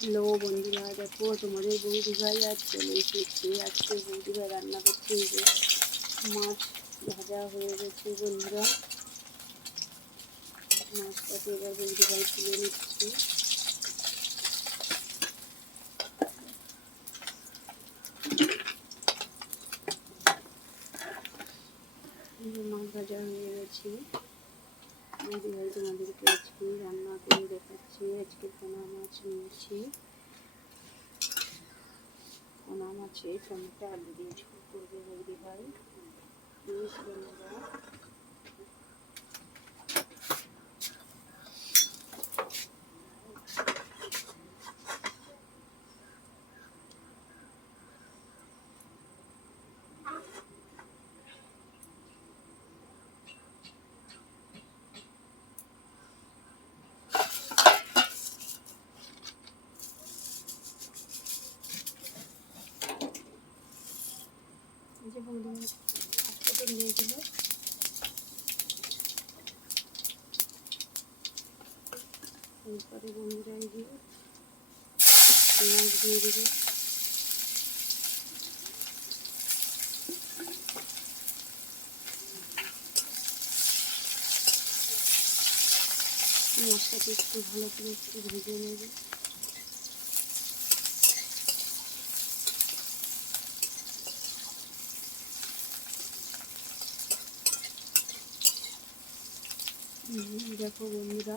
Hello বন্ধুরা, দেখো তোমাদের বৌদি ভাই আজ চলে এসেছে আজকে বৌদি ভাই রান্না এই যে মাছ ভাজা হয়ে গেছে বন্ধুরা। মাছটাকে এবার বৌদি ভাই তুলে নিচ্ছে। মাছ ভাজা হয়ে গেছে। বৌদি ভাই তোমাদেরকে আজকে রান্না করে দেখাচ্ছি। আজকে পোনা মাছ নিয়েছি পোনা মাছে টমেটো আলু দিয়ে ঝোল করবে বৌদি ভাই প্লিজ বন্ধুরা এই যে বৌদি হাসপাতাল নিয়েছিল এরপরে বন্ধুরা এই যে পেঁয়াজ দিয়ে দেবে। পেঁয়াজটাকে একটু ভালো করে একটু ভেজে নেবে। দেখো বন্ধুরা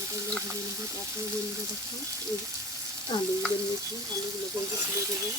এগুলো ভেজে নেব তারপরে বন্ধুরা দেখো এই আলুগুলো নিয়েছি আলুগুলোকে এই যে তুলে দেবো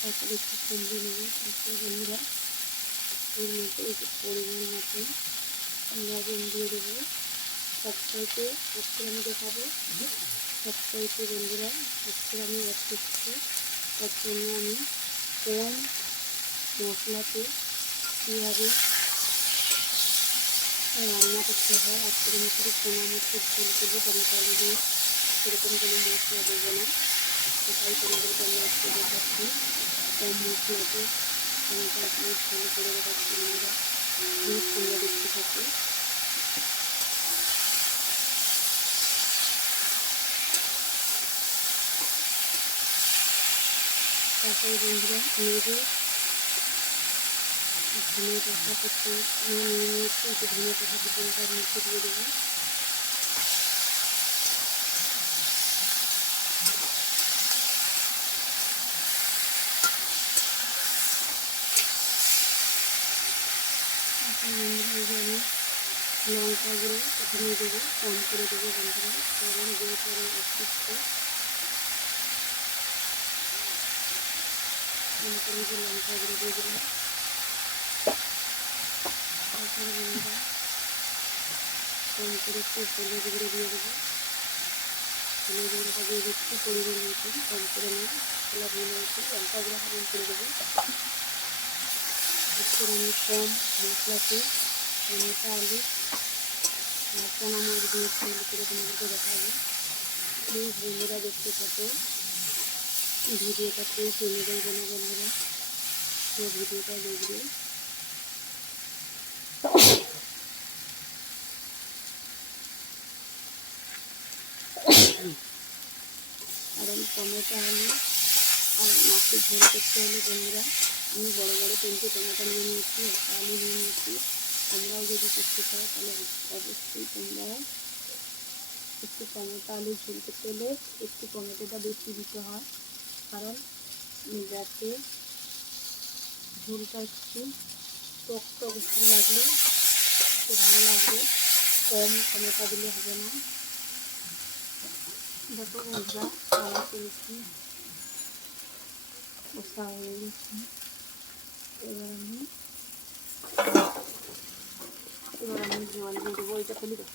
তারপরে একটু সবজি নেব তারপরে বন্ধুরা এর মধ্যে একটু দেখাবো সবচাইতে বন্ধুরা, আজকে আমি অ্যাড করছি তার জন্য আমি কম মশলাতে কীভাবে রান্না করতে হয় আজকের শুধু পোনা মাছের ঝোল করব আলু দিয়ে সেরকম কোনো মশলা দেবো না। সেটাই তোমাদেরকে আমি আজকে দেখাচ্ছি। কম মশলাতে টমেটো আলু ঝোল করে দেখাচ্ছি বন্ধুরা। প্লিজ তোমরা দেখতে থাকো। তারপরে বন্ধুরা মেয়েকে ধনে পাতা করতে নিয়ে নিয়েছি একটু ধনে পাতা তার মধ্যে দিয়ে দেবো আমি লঙ্কাগুলো প্রথমে দেবো, কম করে দেবো বন্ধুরা কারণ যেহেতু আমি অসুস্থ করি যে লঙ্কা গুঁড়ো দিয়ে দিলাম তারপরে বন্ধুরা কম করে একটু হলুদ গুঁড়ো দিয়ে দেবো হলুদ গুঁড়োটা দিয়ে দিচ্ছি পরিমাণ মতন কম করে নিয়ে খোলা ভুল হয়েছে লঙ্কা গুঁড়ো কম করে দেবো একটু আমি কম মশলাতে টমেটো আলু আর পোনা মাছ দিয়ে তেল করে তোমাদেরকে দেখাবো প্লিজ বন্ধুরা দেখতে থাকো ভিডিওটা প্লিজ টেনে দেবে না বন্ধুরা। তো ভিডিওটা দেখবে কারণ টমেটো আলু আর মাছের ঝোল করতে হলে বন্ধুরা, আমি বড় বড় তিনটে টমেটো নিয়ে নিয়েছি, একটা আলু নিয়ে নিয়েছি। তোমরাও যদি করতে চাও তাহলে অবশ্যই তোমরাও একটু টমেটো আলু ঝোল করতে হলে একটু টমেটোটা বেশি দিতে হয়। কারণ যাতে ঝোলটা একটু টক টক একটু লাগলে একটু ভালো লাগবে। কম টমেটো দিলে হবে না। দেখো বন্ধুরা কলা করেছি কষা হয়ে গেছে। এবার আমি এবার আমি জল দিয়ে দেবো এটা ফেলে দেবো।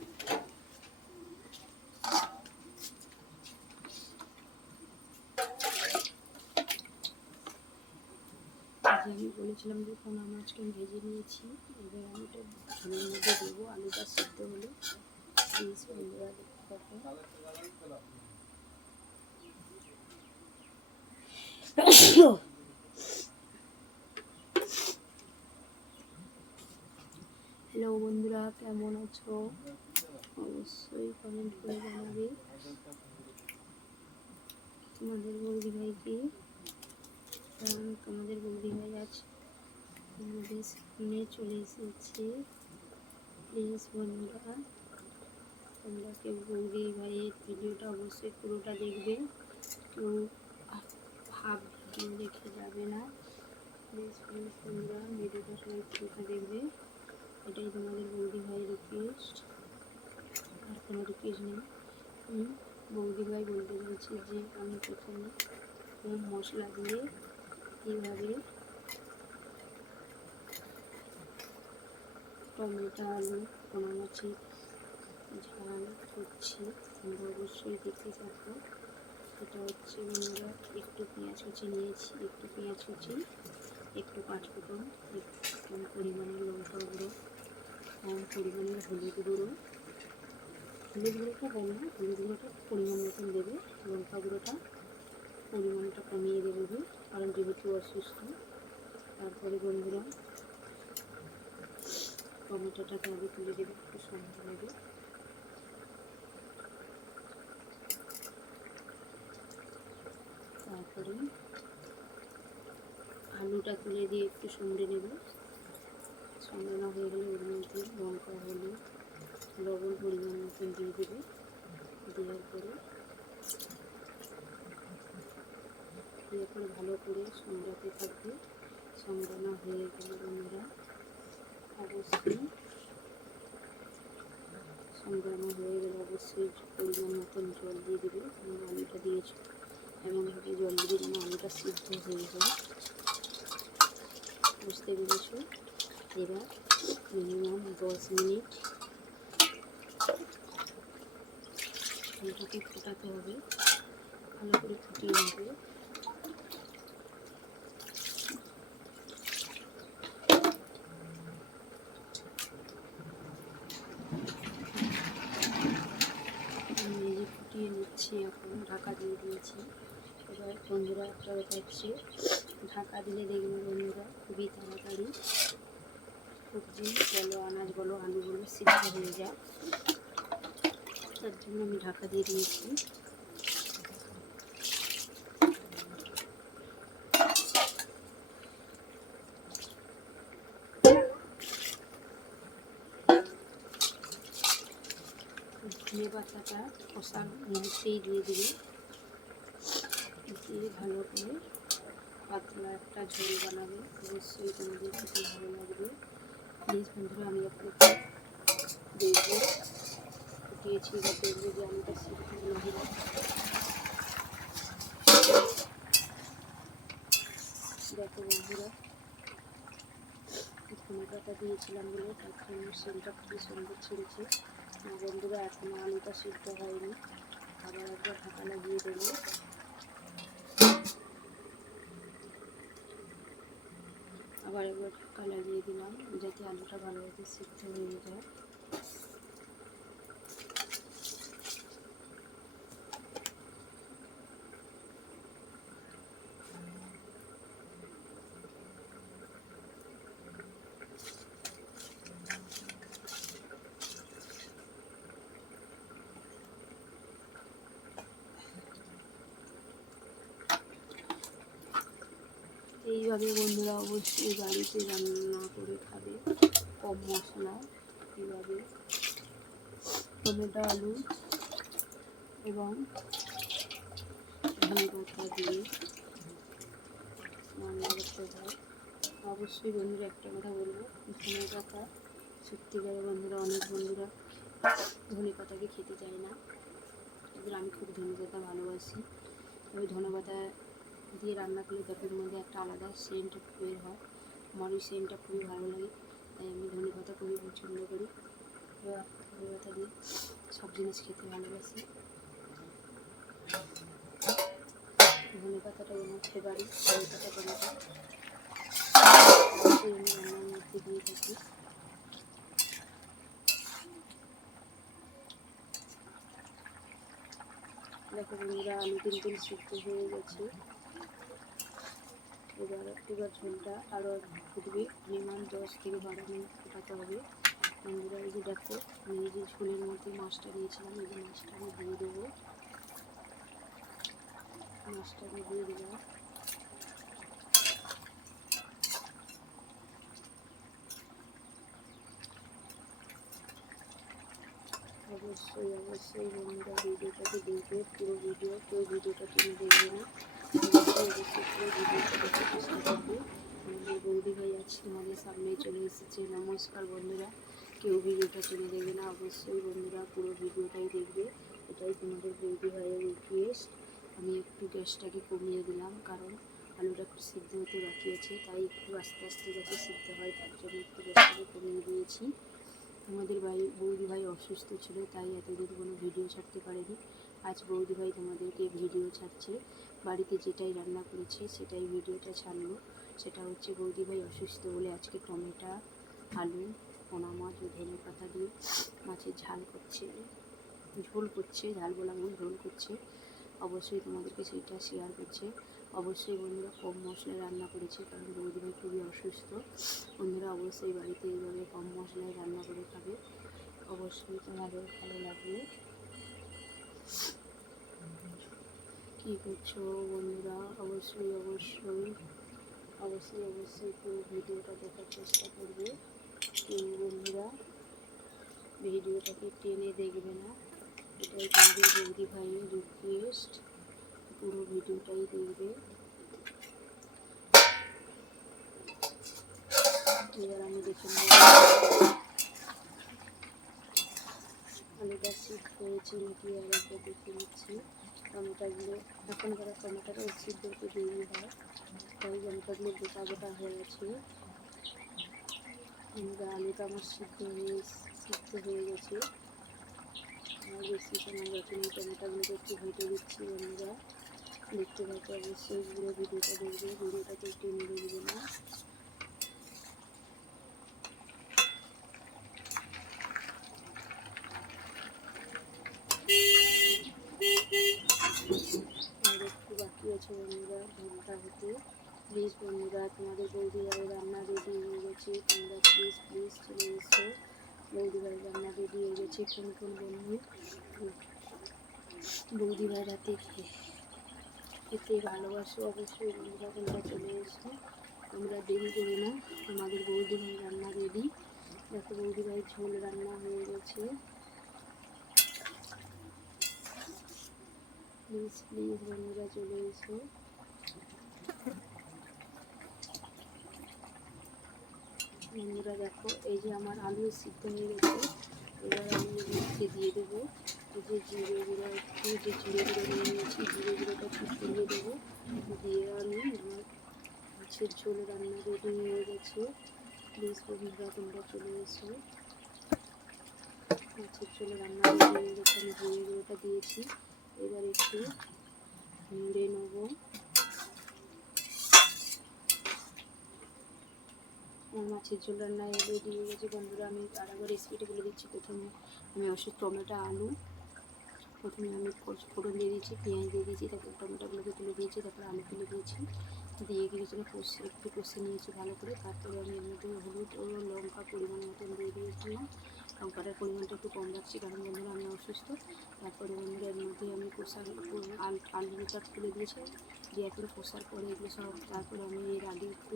আমি বলেছিলাম যে পোনা মাছকে ভেজে নিয়েছি। এবার আমি এটা ঝোলের মধ্যে দেবো। আলুটা সিদ্ধ হলে হ্যালো বন্ধুরা কেমন আছো? অবশ্যই কমেন্ট করে জানাবে। তোমাদের বৌদি ভাইকে কারণ তোমাদের বৌদি ভাই আজ তোমাদের সামনে চলে এসেছে। প্লিজ বন্ধুরা, তোমরা কেউ বৌদি ভাইয়ের ভিডিওটা অবশ্যই পুরোটা দেখবে। কেউ হাফ ভিডিও দেখে যাবে না। প্লিজ প্লিজ বন্ধুরা, ভিডিওটা সবাই পুরোটা দেখবে। এটাই তোমাদের বৌদি ভাইয়ের রিকোয়েস্ট আর কোনো রিকোয়েস্ট নেই। বৌদি ভাই বলতে চাইছি যে আমি প্রথমে মশলা দিয়ে কীভাবে টমেটো, আলু পোনা মাছের ঝাল করছি তোমরা অবশ্যই দেখতে থাকো এটা হচ্ছে বন্ধুরা একটু পেঁয়াজ কুচি নিয়েছি, একটু পেঁয়াজ কুচি, একটু পাঁচফোড়ন একটু কম পরিমাণে লঙ্কা গুঁড়ো, কম পরিমাণে হলুদ গুঁড়ো। হলুদ গুঁড়োটা দেন না, হলুদ গুঁড়োটা পরিমাণ মতন দেবে, লঙ্কা গুঁড়োটা। পরিমাণটা কমিয়ে দেবে। কারণ যেহেতু অসুস্থ। তারপরে বন্ধুরা, টমেটোটাকে আগে তুলে দেবে, একটু সময় নেবে। তারপরে আলুটা তুলে দিয়ে একটু সন্ধ্যে নেবে। সন্ধ্যানো হয়ে গেলে ওর মধ্যে লঙ্কা, হলুদ, লবণ পরিমাণ মতন দিয়ে দেবে। দেওয়ার পরে করে ভালো করে সংগ্রাতে থাকবে। সংগ্রানো হয়ে গেলে বন্ধুরা অবশ্যই সংগ্রানো হয়ে গেলে অবশ্যই পরিমাণ মতন জল দিয়ে দেবে। এবং আলুটা দিয়েছ। এমনভাবে জল দিয়ে যেন আলুটা সিদ্ধ হয়ে যায় বুঝতে পেরেছ? এবার মিনিমাম দশ মিনিট এটাকে ফোটাতে হবে। ভালো করে ফুটিয়ে নেবে আমি এই যে ফুটিয়ে নিচ্ছি এখন ঢাকা দিয়ে দিয়েছি বন্ধুরা হচ্ছে ঢাকা দিলে দেখবে বন্ধুরা, খুবই তাড়াতাড়ি। সবজি বলো, আনাজ বলো, আলু বলো, সিদ্ধ হয়ে যায় তার জন্য আমি ঢাকা দিয়ে দিয়েছি। ধনে পাতাটা কষার মুহূর্তেই দিয়ে দিবে। দিয়ে ভালো করে পাতলা একটা ঝোল বানাবে। অবশ্যই তোমাদের খেতে ভালো লাগবে। প্লিজ বন্ধুরা, আমি আপনাকে দেখব ফুটিয়েছি বা দেখব যে আলুটা সিদ্ধ হলো কিনা দেখো বন্ধুরা পাতা দিয়েছিলাম বলে জন্য সেলটা খুবই সুন্দর ছেড়েছে বন্ধুরা এখনও আলুটা সিদ্ধ হয়নি। আবার একবার ঢাকা লাগিয়ে দেবো। আবার একবার ঢাকা লাগিয়ে দিলাম যাতে আলুটা ভালোভাবে সিদ্ধ হয়ে যায়। এইভাবে বন্ধুরা অবশ্যই বাড়িতে রান্না করে খাবে। কম মশলা, এইভাবে। টমেটো, আলু এবং ধনে পাতা দিয়ে রান্না করতে হয়। অবশ্যই বন্ধুরা একটা কথা বলব, ধনে পাতা সত্যিকারের বন্ধুরা, অনেক বন্ধুরা ধনে পাতাকে খেতে চায় না। এবার আমি খুব ধনে পাতা ভালোবাসি। ওই ধনে পাতা দিয়ে রান্না করলে তরকারির মধ্যে একটা আলাদা সেন্ট বের হয়। আমার ওই সেন্টটা খুবই ভালো লাগে, তাই আমি ধনে পাতা খুবই পছন্দ করি। ধনে পাতা দিয়ে সব জিনিস খেতে ভালোবাসি। ধনে পাতাটা আমার ফেভারিট ধনে পাতা টমেটো। আমি দেখো বন্ধুরা আলু কিন্তু সিদ্ধ হয়ে গেছে। এবার এবার ঝোলটা আরও ফুটবে মিনিমাম দশ থেকে বারো মিনিট ফোটাতে হবে। বন্ধুরা, এই যে দেখো, আমি যে ঝোলের মধ্যে মাছটা দিয়েছিলাম এই যে মাছটা আমি দিয়ে দেবো। মাছটা আমি দিয়ে দিলাম অবশ্যই অবশ্যই বন্ধুরা, ভিডিওটাকে দেখবে, পুরো ভিডিও, কেউ ভিডিওটা টেনে দেখবে না অবশ্যই অবশ্যই পুরো ভিডিওটা দেখে চেষ্টা করবে আমাদের বৌদি ভাই আজ তোমাদের সামনে চলে এসেছে নমস্কার বন্ধুরা কেউ ভিডিওটা টেনে দেখবে না, অবশ্যই বন্ধুরা পুরো ভিডিওটাই দেখবে। এটাই তোমাদের বৌদি ভাইয়ের রিকোয়েস্ট আমি একটু গ্যাসটাকে কমিয়ে দিলাম, কারণ আলুটা একটু সিদ্ধ হতে বাকি আছে, তাই একটু আস্তে আস্তে যাতে সিদ্ধ হয়, তার জন্য একটু গ্যাসটাকে কমিয়ে দিয়েছি। তোমাদের ভাই, বৌদি ভাই অসুস্থ ছিল, তাই এতদিন কোনো ভিডিও ছাড়তে পারেনি। আজ বৌদি ভাই তোমাদেরকে ভিডিও ছাড়ছে। বাড়িতে যেটাই রান্না করেছে, সেটাই ভিডিওটা ছাড়লো। সেটা হচ্ছে বৌদি ভাই অসুস্থ বলে আজকে টমেটো, আলু পোনা মাছ ও ধনে পাতা দিয়ে মাছের ঝাল করছে, ঝোল করছে, ঝাল বলা ভুল ঝোল করছে। অবশ্যই তোমাদেরকে সেইটা শেয়ার করছে। অবশ্যই বন্ধুরা কম মশলায় রান্না করেছে কারণ বৌদি খুবই অসুস্থ। বন্ধুরা অবশ্যই বাড়িতে এইভাবে কম মশলায় রান্না করে খাবে। অবশ্যই তোমাদের ভালো লাগবে। কী করছ বন্ধুরা? অবশ্যই অবশ্যই অবশ্যই অবশ্যই পুরো ভিডিওটা দেখার চেষ্টা করবে। বন্ধুরা, ভিডিওটাকে টেনে দেখবে না। এটাই ভাইয়ের রিকোয়েস্ট পুরো ভিডিওটাই দেখবে। এবার আমি দেখে আলুটা সিদ্ধ হয়েছে নাকি আর একবার দেখে নিচ্ছি। টমেটোগুলো এখনকার টমেটোটা সিদ্ধ হতে দেরি হয়, তাই টমেটোগুলো গোটা গোটা হয়ে আছে। আলুটা আমার সিদ্ধ হয়ে সিদ্ধ হয়ে গেছে। আর বেশি সময় যখন টমেটোগুলোকে একটু ভেজে দিচ্ছি বন্ধুরা। দেখতে পাচ্ছি অবশ্যই পুরো ভিডিওটা দেখবে ভিডিওটাকে একটু দেখবে না। আর একটু বাকি আছে বন্ধুরা ঝোলটা হতে। প্লিজ বন্ধুরা, তোমাদের বৌদি ভাই রান্না রেডি হয়ে গেছে। তোমরা প্লিজ প্লিজ চলে এসো। বৌদি ভাই রান্না রেডি হয়ে গেছে। কোন কোন বন্ধু? বৌদি ভাই রাতে খেতে ভালোবাসো অবশ্যই। বন্ধুরা, তোমরা চলে এসো। আমরা দেরি করো না। আমাদের বৌদি ভাই রান্না রেডি দেখো বৌদি ভাই ঝোল রান্না হয়ে গেছে। প্লিজ প্লিজ বন্ধুরা, চলে এসো। বন্ধুরা দেখো, এই যে আমার আলু সিদ্ধ হয়ে গেছে। এবার আমি এগুলোকে দিয়ে দেবো। এই যে জিরে গুঁড়ো একটু যে জিরে গুঁড়ো নিয়ে নিয়েছি, জিরে গুঁড়োটা একটু ছড়িয়ে দেবো। দিয়ে আমি আমার মাছের ঝোল রান্না রেডি হয়ে গেছে। প্লিজ বন্ধুরা, তোমরা চলে এসো। মাছের ঝোল রান্না রেডি হয়ে গেছে, আমি জিরে গুঁড়োটা দিয়েছি। এবার একটু নেব। মাছের ঝোল রান্না হয়ে গেছে বন্ধুরা, আমি আর একবার রেসিপিটা বলে দিচ্ছি। প্রথমে আমি অবশ্যই টমেটো, আলু, প্রথমে আমি ফোড়ন দিয়ে দিয়েছি, পেঁয়াজ দিয়ে দিয়েছি, তারপর টমেটোগুলোকে তুলে দিয়েছি, তারপর আলু তুলে দিয়েছি। দিয়ে কিছুক্ষণ কষে, একটু কষে নিয়েছি ভালো করে। তারপরে আমি এর মধ্যে হলুদ ও লঙ্কা পরিমাণ মতন দিয়ে দিয়েছিলাম। লঙ্কাটার পরিমাণটা একটু কম রাখছি কারণ বন্ধুরা, আমি অসুস্থ। তারপরে বন্ধুরা, এর মধ্যে আমি কষার আলু আলুটা তুলে দিয়েছি। দিয়ে করে কষার পরে এগুলো সব, তারপরে আমি এর আগে একটু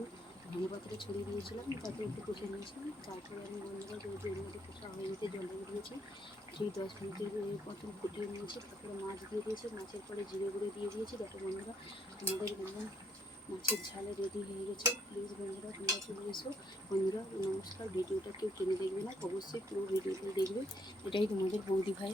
ধনে পাতাটা ছড়িয়ে দিয়েছিলাম, তারপরে একটু কষে নিয়েছিলাম, তারপরে আমি বন্ধুরা যে এর মধ্যে কষা হয়ে যেতে জল দিয়ে দিয়েছি। ঠিক দশ মিনিটের মতন ফুটিয়ে নিয়েছি, তারপরে মাছ দিয়ে দিয়েছি, মাছের পরে জিরে গুঁড়ো দিয়ে দিয়েছি। দেখো বন্ধুরা আমাদের বন্ধুরা, মাছের ঝালে রেডি হয়ে গেছে। প্লিজ বন্ধুরা, তোমরা চলে এসো। বন্ধুরা, নমস্কার, ভিডিওটা কেউ টেনে দেখবে না, অবশ্যই পুরো ভিডিওটা দেখবে। এটাই তোমাদের বৌদি ভাই।